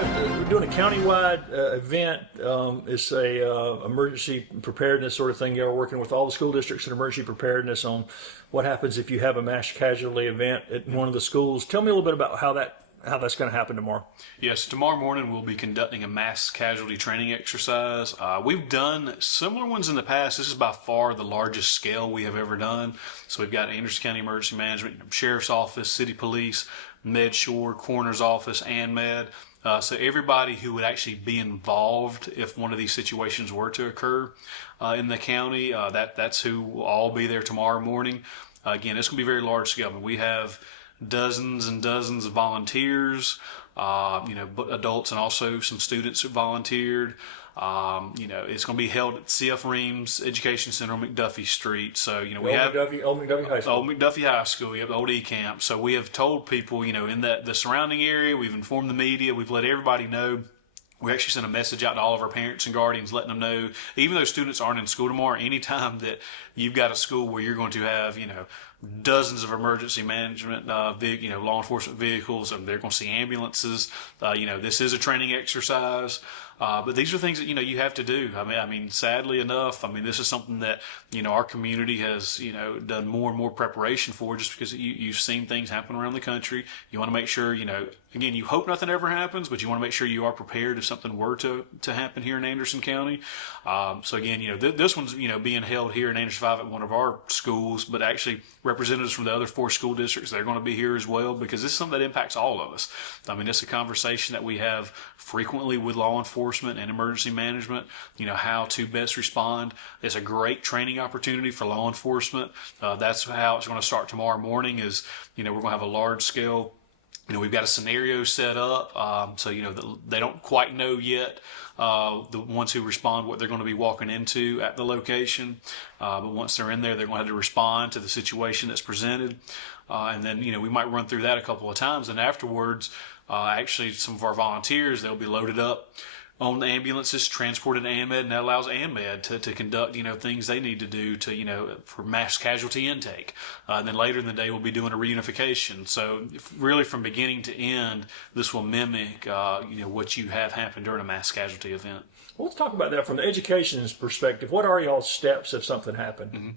know we're doing a countywide event. It's a emergency preparedness sort of thing. You're working with all the school districts in emergency preparedness on what happens if you have a mass casualty event at one of the schools. Tell me a little bit about how that's going to happen tomorrow. Yes, tomorrow morning we'll be conducting a mass casualty training exercise. We've done similar ones in the past. This is by far the largest scale we have ever done. So we've got Anderson County Emergency Management, Sheriff's Office, City Police, Med Shore, Coroner's Office, AnMed. So everybody who would actually be involved if one of these situations were to occur in the county, that's who will all be there tomorrow morning. Again, it's going to be very large scale. I mean, we have dozens and dozens of volunteers, adults and also some students who volunteered. It's going to be held at CF Reames Education Center on McDuffie Street. So, we have Old McDuffie High School. Old McDuffie High School. We have the old E-Camp. So we have told people, in the surrounding area, we've informed the media, we've let everybody know. We actually sent a message out to all of our parents and guardians letting them know, even though students aren't in school tomorrow, anytime that you've got a school where you're going to have, dozens of emergency management, law enforcement vehicles, and they're going to see ambulances. This is a training exercise. But these are things that, you have to do. I mean, sadly enough, this is something that, our community has, done more and more preparation for, just because you've seen things happen around the country. You want to make sure, again, you hope nothing ever happens, but you want to make sure you are prepared if something were to happen here in Anderson County. So again, this one's, being held here in Anderson 5 at one of our schools, but actually representatives from the other 4 school districts, they're going to be here as well, because this is something that impacts all of us. It's a conversation that we have frequently with law enforcement and emergency management, how to best respond. It's a great training opportunity for law enforcement. That's how it's going to start tomorrow morning is, we're going to have a large scale, we've got a scenario set up. So, they don't quite know yet, the ones who respond, what they're going to be walking into at the location. But once they're in there, they're going to have to respond to the situation that's presented. And then, we might run through that a couple of times. And afterwards, actually, some of our volunteers, they'll be loaded up on the ambulances, transported to AnMed, and that allows AnMed to conduct, things they need to do to, for mass casualty intake. And then later in the day, we'll be doing a reunification. So really from beginning to end, this will mimic, what you have happen during a mass casualty event. Well, let's talk about that from the education's perspective. What are y'all's steps if something happened? Mm-hmm.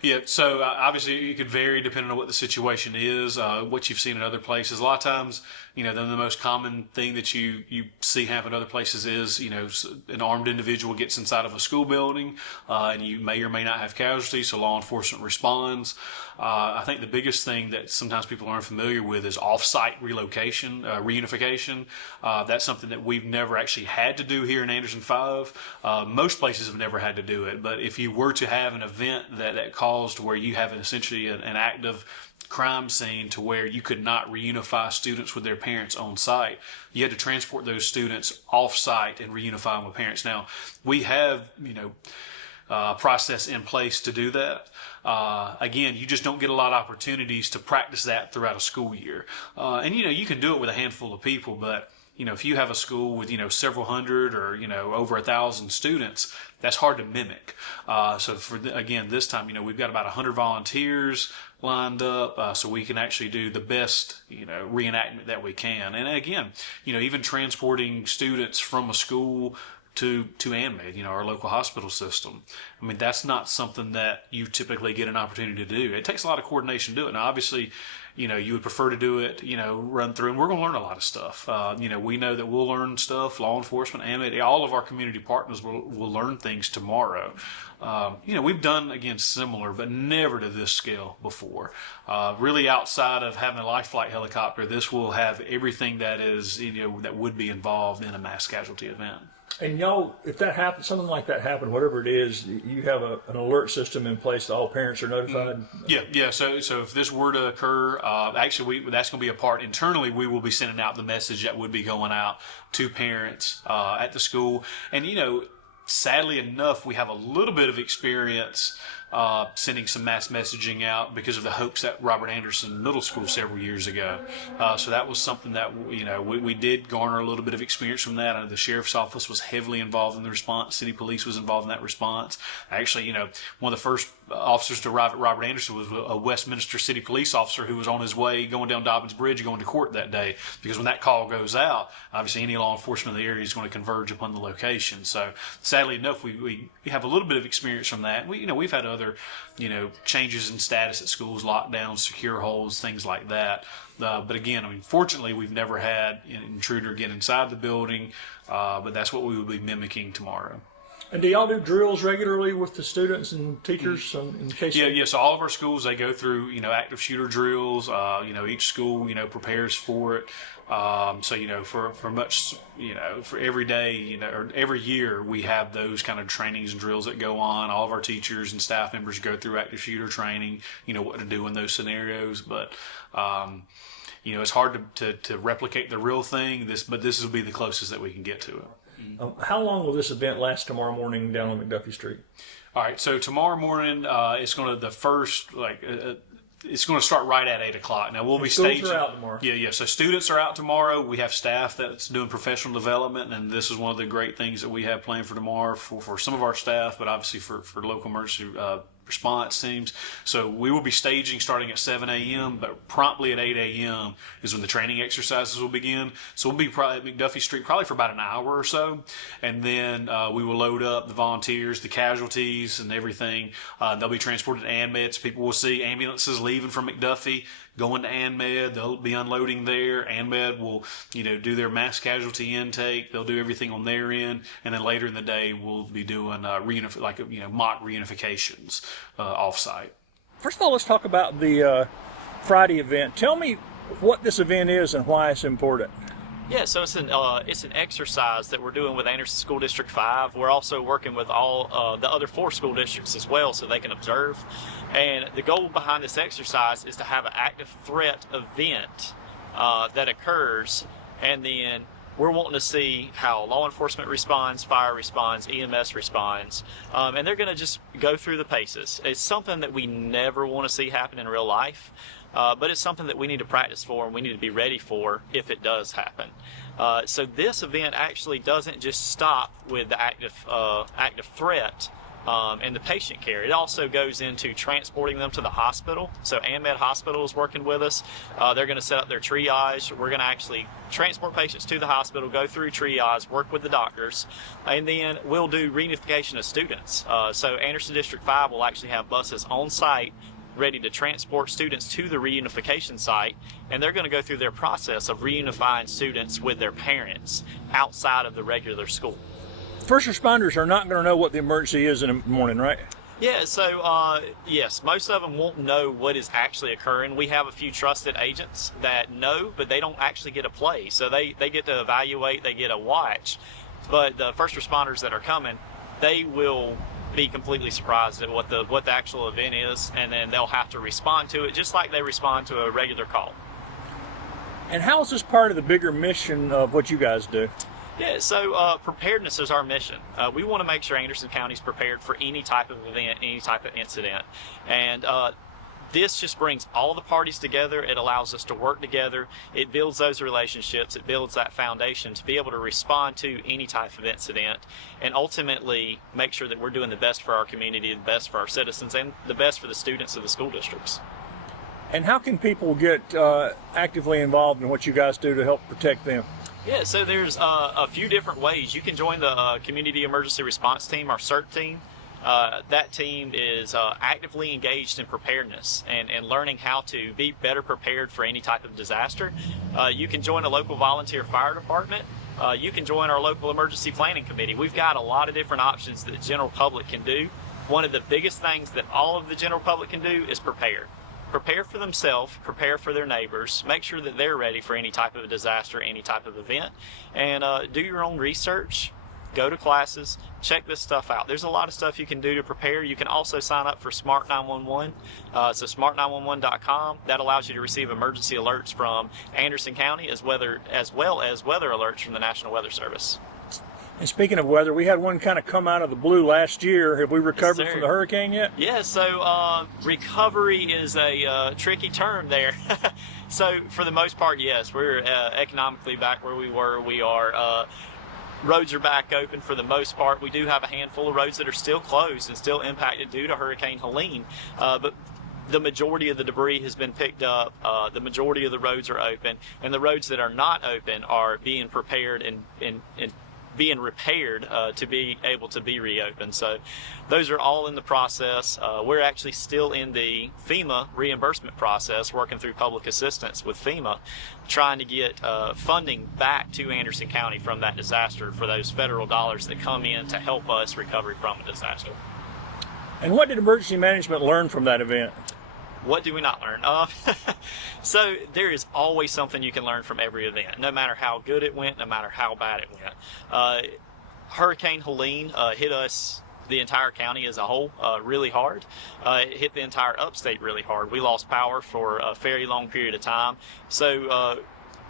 Yeah, so obviously it could vary depending on what the situation is, what you've seen in other places. A lot of times, the most common thing that you see happen in other places is, an armed individual gets inside of a school building, and you may or may not have casualties, so law enforcement responds. I think the biggest thing that sometimes people aren't familiar with is off-site relocation, reunification. That's something that we've never actually had to do here in Anderson 5. Most places have never had to do it, but if you were to have an event that caused where you have essentially an active crime scene to where you could not reunify students with their parents on site, you had to transport those students off site and reunify them with parents. Now, we have, process in place to do that. Again, you just don't get a lot of opportunities to practice that throughout a school year. And you can do it with a handful of people, but if you have a school with, several hundred or, over 1,000 students, that's hard to mimic. So again, this time, we've got about 100 volunteers lined up, so we can actually do the best, reenactment that we can. And again, even transporting students from a school to AnMed, our local hospital system. That's not something that you typically get an opportunity to do. It takes a lot of coordination to do it. Now, obviously, you would prefer to do it, run through, and we're going to learn a lot of stuff. We know that we'll learn stuff, law enforcement, AnMed, all of our community partners will learn things tomorrow. We've done, again, similar, but never to this scale before. Really outside of having a life flight helicopter, this will have everything that is, that would be involved in a mass casualty event. And y'all, if that happens, something like that happened, whatever it is, you have an alert system in place that all parents are notified? Yeah. So if this were to occur, actually, that's going to be a part internally. We will be sending out the message that would be going out to parents at the school. And, sadly enough, we have a little bit of experience sending some mass messaging out because of the hoax at Robert Anderson Middle School several years ago. So that was something that, we did garner a little bit of experience from that. I know the Sheriff's Office was heavily involved in the response. City Police was involved in that response. Actually, one of the first officers to arrive at Robert Anderson was a Westminster City police officer who was on his way going down Dobbins Bridge going to court that day, because when that call goes out, obviously any law enforcement in the area is going to converge upon the location. So sadly enough, we have a little bit of experience from that. We've had other changes in status at schools, lockdowns, secure holds, things like that. But again, fortunately, we've never had an intruder get inside the building, but that's what we will be mimicking tomorrow. And do y'all do drills regularly with the students and teachers in case? Yeah. So all of our schools, they go through, active shooter drills. Each school, prepares for it. For every day, or every year, we have those kind of trainings and drills that go on. All of our teachers and staff members go through active shooter training, what to do in those scenarios. But, it's hard to replicate the real thing, but this will be the closest that we can get to it. How long will this event last tomorrow morning down on McDuffie Street? All right, so tomorrow morning, it's going to it's going to start right at 8 o'clock. Now we'll be staging. Schools are out tomorrow. Yeah. So students are out tomorrow. We have staff that's doing professional development, and this is one of the great things that we have planned for tomorrow for some of our staff, but obviously for local emergency response teams. So we will be staging starting at 7 a.m., but promptly at 8 a.m. is when the training exercises will begin. So we'll be probably at McDuffie Street probably for about an hour or so, and then we will load up the volunteers, the casualties, and everything. They'll be transported to AnMed, so people will see ambulances leaving from McDuffie, going to AnMed. They'll be unloading there. AnMed will, do their mass casualty intake. They'll do everything on their end, and then later in the day we'll be doing mock reunifications off-site. First of all, let's talk about the Friday event. Tell me what this event is and why it's important. Yeah, so it's an exercise that we're doing with Anderson School District 5. We're also working with all the other 4 school districts as well, so they can observe. And the goal behind this exercise is to have an active threat event that occurs, and then we're wanting to see how law enforcement responds, fire responds, EMS responds, and they're going to just go through the paces. It's something that we never want to see happen in real life. But it's something that we need to practice for and we need to be ready for if it does happen. So this event actually doesn't just stop with the active threat and the patient care. It also goes into transporting them to the hospital. So AnMed Hospital is working with us. They're going to set up their triage. We're going to actually transport patients to the hospital, go through triage, work with the doctors, and then we'll do reunification of students. So Anderson District 5 will actually have buses on site ready to transport students to the reunification site, and they're going to go through their process of reunifying students with their parents outside of the regular school. First responders are not going to know what the emergency is in the morning, right? Yeah, so yes, most of them won't know what is actually occurring. We have a few trusted agents that know, but they don't actually get a play. So they get to evaluate, they get a watch, but the first responders that are coming, they will be completely surprised at what the actual event is, and then they'll have to respond to it just like they respond to a regular call. And how is this part of the bigger mission of what you guys do? Yeah, so preparedness is our mission. We want to make sure Anderson County is prepared for any type of event, any type of incident, and this just brings all the parties together. It allows us to work together. It builds those relationships. It builds that foundation to be able to respond to any type of incident and ultimately make sure that we're doing the best for our community, the best for our citizens, and the best for the students of the school districts. And how can people get actively involved in what you guys do to help protect them? Yeah, so there's a few different ways. You can join the Community Emergency Response Team, our CERT team. That team is actively engaged in preparedness and learning how to be better prepared for any type of disaster. You can join a local volunteer fire department. You can join our local emergency planning committee. We've got a lot of different options that the general public can do. One of the biggest things that all of the general public can do is prepare. Prepare for themselves, prepare for their neighbors, make sure that they're ready for any type of a disaster, any type of event, and do your own research. Go to classes, check this stuff out. There's a lot of stuff you can do to prepare. You can also sign up for Smart 911. So smart911.com. That allows you to receive emergency alerts from Anderson County as well as weather alerts from the National Weather Service. And speaking of weather, we had one kind of come out of the blue last year. Have we recovered from the hurricane yet? Yeah, so recovery is a tricky term there. So for the most part, yes, we're economically back where we were. We are roads are back open for the most part. We do have a handful of roads that are still closed and still impacted due to Hurricane Helene, but the majority of the debris has been picked up. The majority of the roads are open, and the roads that are not open are being prepared and being repaired to be able to be reopened. So those are all in the process. We're actually still in the FEMA reimbursement process, working through public assistance with FEMA, trying to get funding back to Anderson County from that disaster for those federal dollars that come in to help us recover from a disaster. And what did emergency management learn from that event? What do we not learn? So there is always something you can learn from every event, no matter how good it went, no matter how bad it went. Hurricane Helene hit us, the entire county as a whole, really hard. It hit the entire upstate really hard. We lost power for a very long period of time. So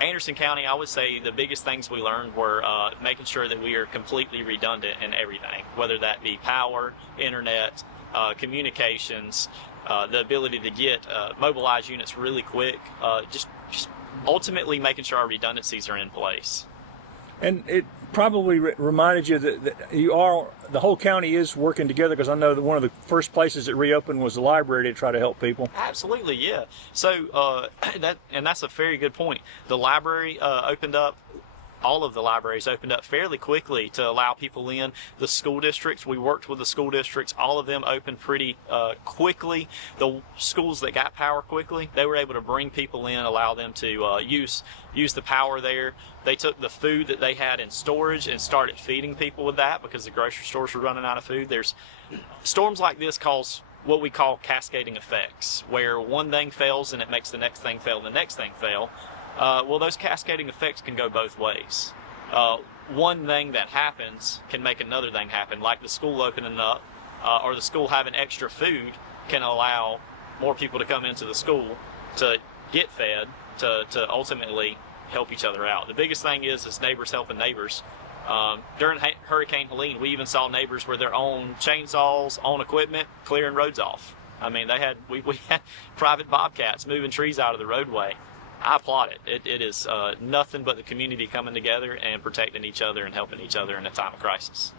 Anderson County, I would say the biggest things we learned were making sure that we are completely redundant in everything, whether that be power, internet, communications, the ability to get mobilized units really quick, just ultimately making sure our redundancies are in place. And it probably reminded you that the whole county is working together, because I know that one of the first places that reopened was the library to try to help people. Absolutely, yeah. So that's a very good point. The library opened up. All of the libraries opened up fairly quickly to allow people in. The school districts, we worked with the school districts. All of them opened pretty quickly. The schools that got power quickly, they were able to bring people in, allow them to use the power there. They took the food that they had in storage and started feeding people with that, because the grocery stores were running out of food. There's storms like this cause what we call cascading effects, where one thing fails and it makes the next thing fail, the next thing fail. Well, those cascading effects can go both ways. One thing that happens can make another thing happen, like the school opening up, or the school having extra food can allow more people to come into the school to get fed, to ultimately help each other out. The biggest thing is neighbors helping neighbors. During Hurricane Helene, we even saw neighbors with their own chainsaws, own equipment, clearing roads off. I mean, we had private bobcats moving trees out of the roadway. I applaud it. It is nothing but the community coming together and protecting each other and helping each other in a time of crisis.